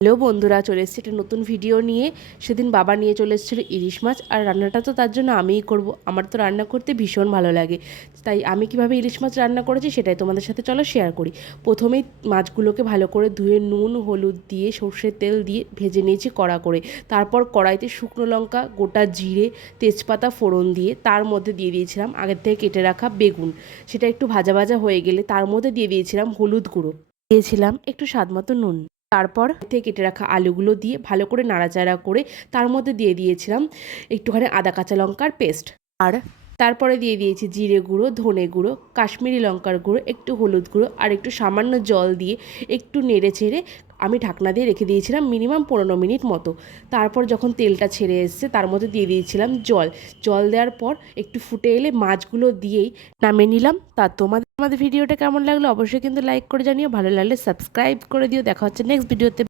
Hello বন্ধুরা, চলে এসেছি একটা নতুন ভিডিও নিয়ে। সেদিন বাবা নিয়ে চলে এসেছিলো ইলিশ মাছ, আর রান্নাটা তো তার জন্য আমিই করব। আমার তো রান্না করতে ভীষণ ভালো লাগে, তাই আমি কিভাবে ইলিশ মাছ রান্না করেছি সেটাই তোমাদের সাথে চলো শেয়ার করি। প্রথমেই মাছগুলোকে ভালো করে ধুয়ে নুন হলুদ দিয়ে সর্ষের তেল দিয়ে ভেজে নিয়েছি কড়া করে। তারপর কড়াইতে শুকনো লঙ্কা, গোটা জিরে, তেজপাতা ফোড়ন দিয়ে তার মধ্যে দিয়ে দিয়েছিলাম আগের থেকে কেটে রাখা বেগুন। সেটা একটু ভাজা ভাজা হয়ে গেলে তার মধ্যে দিয়ে দিয়েছিলাম হলুদ গুঁড়ো, দিয়েছিলাম একটু স্বাদ মতো নুন। তারপর থেকে কেটে রাখা আলুগুলো দিয়ে ভালো করে নাড়াচাড়া করে তার মধ্যে দিয়ে দিয়েছিলাম একটুখানি আদা কাঁচা লঙ্কার পেস্ট। আর তারপরে দিয়ে দিয়েছি জিরে গুঁড়ো, ধনে গুঁড়ো, কাশ্মীরি লঙ্কার গুঁড়ো, একটু হলুদ গুঁড়ো আর একটু সামান্য জল দিয়ে একটু নেড়ে চেড়ে আমি ঢাকনা দিয়ে রেখে দিয়েছিলাম মিনিমাম 15 মিনিট মতো। তারপর যখন তেলটা ছেড়ে এসছে তার মধ্যে দিয়ে দিয়েছিলাম জল। জল দেওয়ার পর একটু ফুটে এলে মাছগুলো দিয়েই নামিয়ে নিলাম। তা আমাদের ভিডিওটা কেমন লাগলো অবশ্যই কিন্তু লাইক করে জানিও, ভালো লাগলে সাবস্ক্রাইব করে দিও। দেখা হচ্ছে নেক্সট ভিডিওতে।